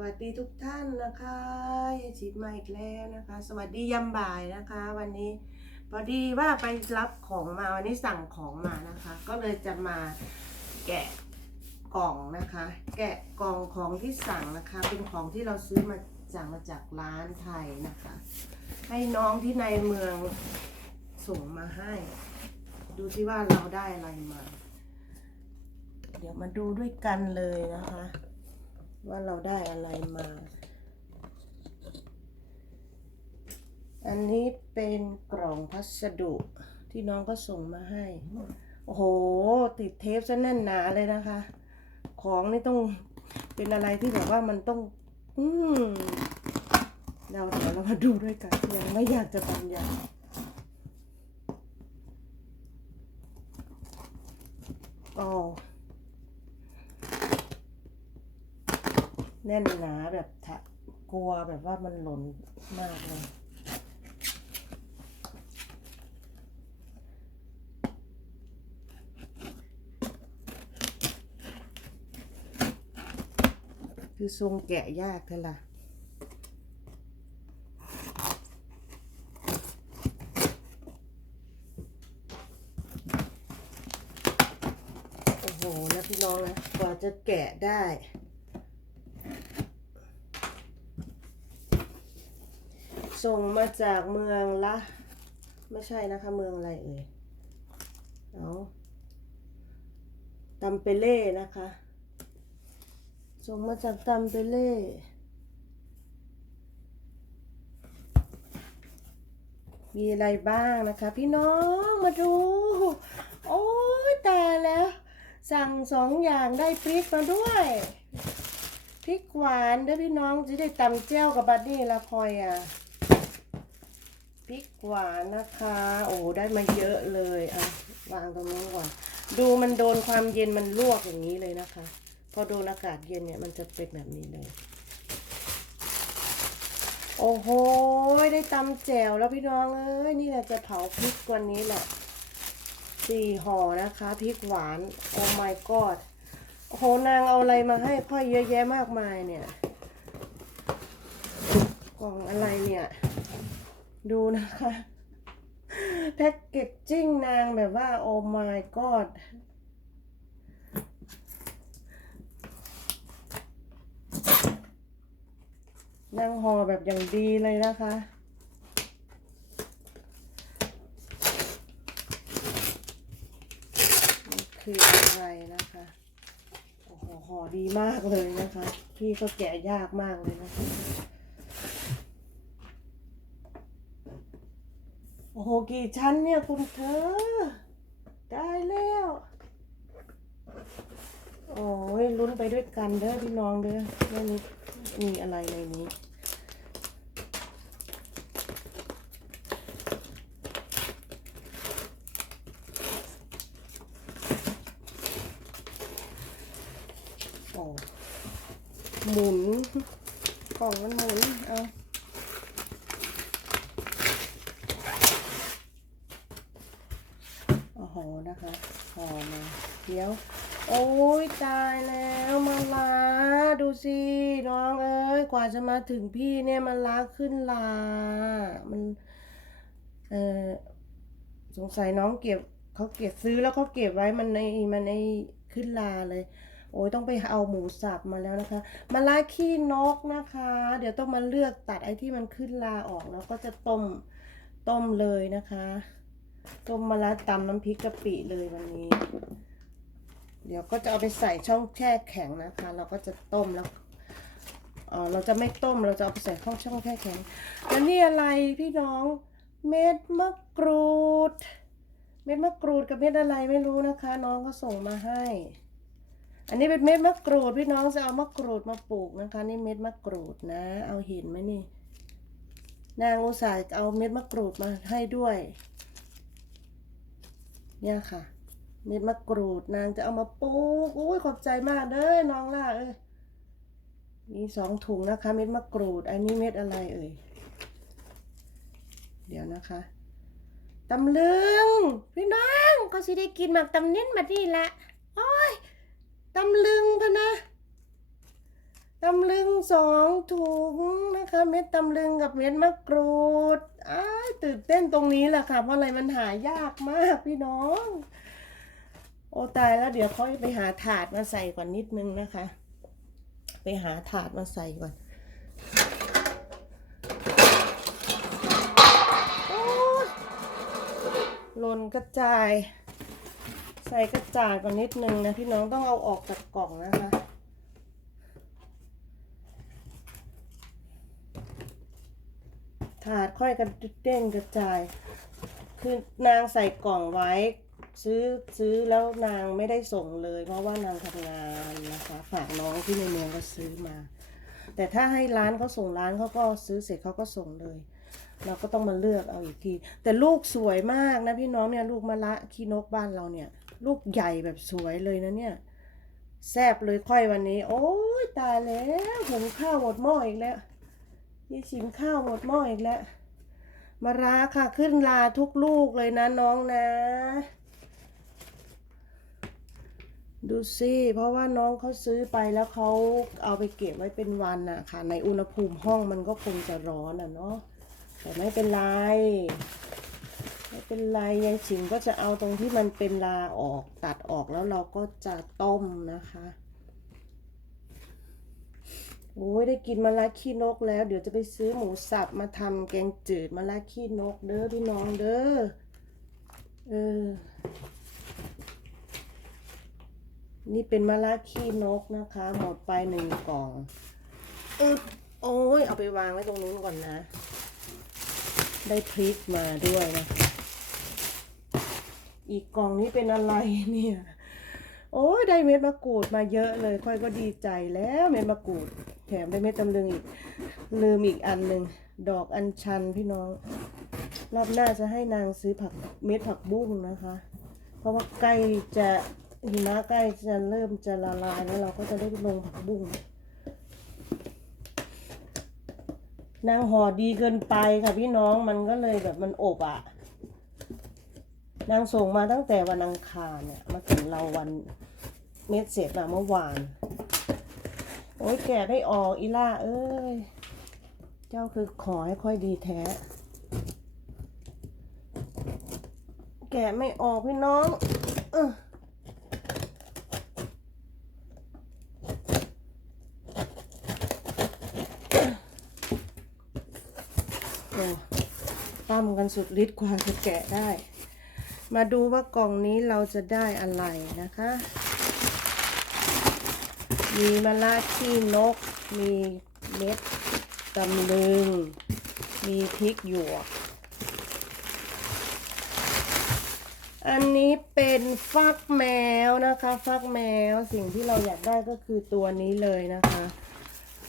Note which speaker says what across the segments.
Speaker 1: วัสดีทุกท่านนะคะยายชิดมาอีกแล้วนะคะ สวัสดียามบ่ายนะคะ วันนี้พอดีว่าไปรับของมาวันนี้สั่งของมานะคะ ก็เลยจะมาแกะกล่องนะคะ แกะกล่องของที่สั่งนะคะ เป็นของที่เราซื้อมาสั่งมาจากร้านไทยนะคะ ให้น้องที่ในเมืองส่งมาให้ ดูที่ว่าเราได้อะไรมา เดี๋ยวมาดูด้วยกันเลยนะคะ ว่าเราได้อะไรมา อันนี้เป็นกล่องพัสดุที่น้องก็ส่งมาให้ โอ้โห ติดเทปซะแน่นหนาเลยนะคะ ของนี่ต้องเป็นอะไรที่แบบว่ามันต้อง อืมเราเดี๋ยวเรามาดูด้วยกันยังไม่อยากจะบรรยายอ๋อ แน่นหนาแบบทะกลัวแบบว่ามันหล่นมากเลย คือทรงแกะยากเท่าล่ะโอ้โหนะพี่น้องนะกว่าจะแกะได้ ส่งมาจากเมืองละ ไม่ใช่นะคะเมืองอะไรเอ่ยเอาตัมเปเล่นะคะ ส่งมาจากตัมเปเล่มีอะไรบ้างนะคะ พี่น้องมาดู โอ้ยตายแล้ว สั่งสองอย่างได้พริกมาด้วยพริกหวานเด้อพี่น้องจะได้ตำเจ้วกับบัดดี้ละคอยอะ พริกหวานนะคะ โอ้ได้มาเยอะเลยอะวางตรงนี้ก่อนดูมันโดนความเย็นมันลวกอย่างนี้เลยนะคะ พอโดนอากาศเย็นเนี่ยมันจะเป็นแบบนี้เลย โอ้โหได้ตำแจ่วแล้วพี่น้องเอ้ยนี่แหละจะเผาพริกกว่านี้แหละสี่ห่อนะคะพริกหวาน โอ้ my god โอ้โหนางเอาอะไรมาให้ค่อยเยอะแยะมากมายเนี่ย กล่องอะไรเนี่ย ดูนะคะแพ็กเกจจิ้งนางแบบว่า โอ้ my god นางห่อแบบอย่างดีเลยนะคะนี่คืออะไรนะคะ โอ้โหห่อดีมากเลยนะคะ พี่ก็แกะยากมากเลยนะคะ โห กี่ชั้นเนี่ยคุณเธอ ได้แล้ว โอ้ยลุ้นไปด้วยกันเด้อพี่น้องเด้อว่นี่มีอะไรในนี้ โอ้หมุนกล่องมันหมุน เอาโอ้โห นะคะห่อมาเดี๋ยว โอ้ยตายแล้วมาลาดูสิน้องเอ้ยกว่าจะมาถึงพี่เนี่ยมันลาขึ้นลา มันเออสงสัยน้องเก็บเขาเก็บซื้อแล้วเขาเก็บไว้มันในมันในขึ้นลาเลย โอ้ยต้องไปเอาหมูสับมาแล้วนะคะมาลาขี้นกนะคะ เดี๋ยวต้องมาเลือกตัดไอ้ที่มันขึ้นลาออกแล้วก็จะต้มต้มเลยนะคะ ต้มมาลาตำน้ำพริกกะปิเลยวันนี้ เดี๋ยวก็จะเอาไปใส่ช่องแช่แข็งนะคะ เราก็จะต้มแล้วเออเราจะไม่ต้มเราจะเอาไปใส่ข้าช่องแช่แข็งแล้วนี่อะไรพี่น้องเม็ดมะกรูด เม็ดมะกรูดกับเม็ดอะไรไม่รู้นะคะ น้องก็ส่งมาให้ อันนี้เป็นเม็ดมะกรูดพี่น้องจะเอามะกรูดมาปลูกนะคะ นี่เม็ดมะกรูดนะ เอาเห็นไหมนี่ นางอุตส่าห์เอาเม็ดมะกรูดมาให้ด้วย เนี่ยค่ะ เม็ดมะกรูดนางจะเอามาปลูกอุ้ยขอบใจมากเด้อน้องล่ะเอ้ยมีสองถุงนะคะ เม็ดมะกรูด อันนี้เม็ดอะไรเอ่ย เดี๋ยวนะคะตำลึง พี่น้องก็สิได้กินหมากตำเน้นมาที่ละโอ้ยตำลึงพะนะ ตำลึงสองถุงนะคะ เม็ดตำลึงกับเม็ดมะกรูดอ้าตื่นเต้นตรงนี้แหละค่ะ เพราะอะไรมันหายากมากพี่น้อง โอ้ตายแล้วเดี๋ยวเขาไปหาถาดมาใส่ก่อนนิดนึงนะคะ ไปหาถาดมาใส่ก่อนโอ้ยหล่นกระจาย ใส่กระจาดก่อนนิดนึงนะพี่น้องต้องเอาออกจากกล่องนะคะ ถาด ค่อยกันเด้งกระจาย คือนางใส่กล่องไว้ ซื้อซื้อแล้วนางไม่ได้ส่งเลย เพราะว่านางทำงานนะคะฝากน้องที่ในเมืองก็ซื้อมา แต่ถ้าให้ร้านเขาส่งร้านเขาก็ซื้อเสร็จเขาก็ส่งเลย เราก็ต้องมาเลือกเอาอีกที แต่ลูกสวยมากนะพี่น้องเนี่ยลูกมะละขี้นกบ้านเราเนี่ย ลูกใหญ่แบบสวยเลยนะเนี่ยแซบเลยค่อยวันนี้ โอ้ยตายแล้วหุงข้าวหมดหม้ออีกแล้วยี่ชิมข้าวหมดหม้ออีกแล้ว มาราค่ะขึ้นลาทุกลูกเลยนะน้องนะ ดูสิเพราะว่าน้องเขาซื้อไปแล้วเขาเอาไปเก็บไว้เป็นวันน่ะค่ะ ในอุณหภูมิห้องมันก็คงจะร้อนอะเนาะแต่ไม่เป็นไร ไม่เป็นไรยายฉิงก็จะเอาตรงที่มันเป็นลาออกตัดออกแล้วเราก็จะต้มนะคะ โอ้ยได้กินมะระขี้นกแล้ว เดี๋ยวจะไปซื้อหมูสับมาทำแกงจืดมะระขี้นกเด้อพี่น้องเด้อเออ นี่เป็นมะระขี้นกนะคะ หมดไปหนึ่งกล่องอึ๊บโอ้ยเอาไปวางไว้ตรงนู้นก่อนนะ ได้พริกมาด้วยนะคะอีกกล่องนี้เป็นอะไรเนี่ย โอ้ยได้เม็ดมะกรูดมาเยอะเลยค่อยก็ดีใจแล้วเม็ดมะกรูด แถมได้เม็ดตำลึงอีก ลืมอีกอันหนึ่งดอกอัญชันพี่น้อง รอบหน้าจะให้นางซื้อผักเม็ดผักบุ้งนะคะ เพราะว่าใกล้จะหิมะใกล้จะเริ่มจะละลายแล้วเราก็จะได้ลงผักบุ้งนางห่อดีเกินไปค่ะพี่น้องมันก็เลยแบบมันอบอะ่ะ นางส่งมาตั้งแต่วันอังคารเนี่ยมาถึงเราวันเม็ดเสร็จมาเมื่อวาน โอ้ยแกะไม่ออกอีล่า เอ้ย เจ้าคือขอให้ค่อยดีแท้ แกะไม่ออกพี่น้องเออโอ้ตั้มกันสุดฤทธิ์กว่าจะแกะได้ มาดูว่ากล่องนี้เราจะได้อะไรนะคะ มีมะระขี้นก มีเม็ดตำลึง มีพริกหยวก อันนี้เป็นฟักแมวนะคะ ฟักแมวสิ่งที่เราอยากได้ก็คือตัวนี้เลยนะคะ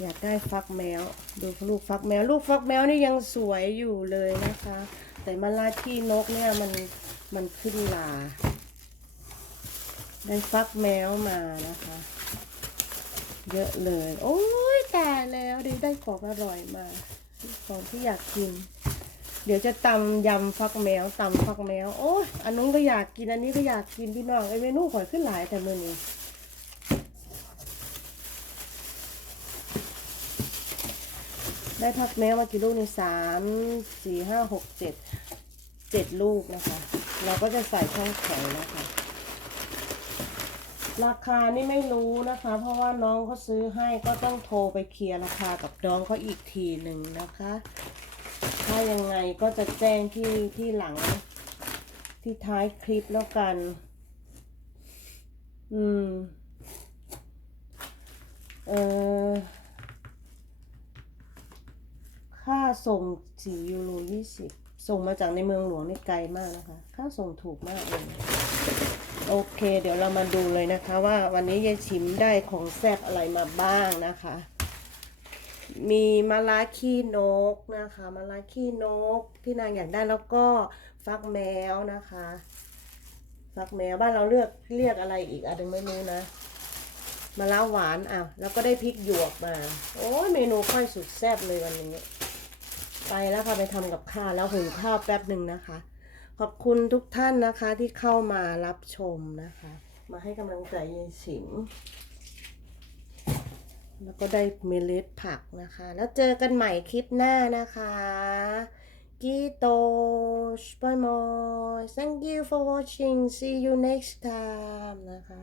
Speaker 1: อยากได้ฟักแมว ดูลูกฟักแมว ลูกฟักแมวนี่ยังสวยอยู่เลยนะคะ แต่มะระขี้นกเนี่ยมัน มันขึ้นลา ได้ฟักแมวมานะคะ เยอะเลย โอ้ยแต่แล้วได้ได้ของอร่อยมา ของที่อยากกิน เดี๋ยวจะตำยำฟักแมวตำฟักแมว โอ้ยอันนู้นก็อยากกินอันนี้ก็อยากกินพี่น้องไอเมนูข่อยขึ้นหลายแต่เมื่อนี้ได้ผักแมวมากี่ลูกนี่สามสี่ห้าหกเจ็ดเจ็ดลูกนะคะ เราก็จะใส่ช่องแข็งนะคะ ราคานี่ไม่รู้นะคะ เพราะว่าน้องเขาซื้อให้ก็ต้องโทรไปเคลียร์ราคากับน้องเขาอีกทีหนึ่งนะคะ ถ้ายังไงก็จะแจ้งที่ที่หลังที่ท้ายคลิปแล้วกัน อืม เออค่าส่งสียูโรยี่สิบ ส่งมาจากในเมืองหลวงนี่ไกลมากนะคะ ค่าส่งถูกมากเลยโอเค เดี๋ยวเรามาดูเลยนะคะว่าวันนี้ยายชิมได้ของแซ่บอะไรมาบ้างนะคะ มีมะระขี้นกนะคะมะระขี้นกที่นางอยากได้แล้วก็ฟักแมวนะคะฟักแมวบ้านเราเลือกเรียกอะไรอีกอันหนึงไม่รู้นะมะระหวานอะแล้วก็ได้พริกหยวกมา โอ้ยเมนูค่อยสุดแซ่บเลยวันนี้ ไปแล้วค่ะไปทำกับข้าวแล้วหุงข้าวแป๊บหนึ่งนะคะ ขอบคุณทุกท่านนะคะที่เข้ามารับชมนะคะ มาให้กำลังใจยายฉิมแล้วก็ได้เมล็ดผักนะคะ แล้วเจอกันใหม่คลิปหน้านะคะกีโตชบายมอย thank you for watching see you next time นะคะ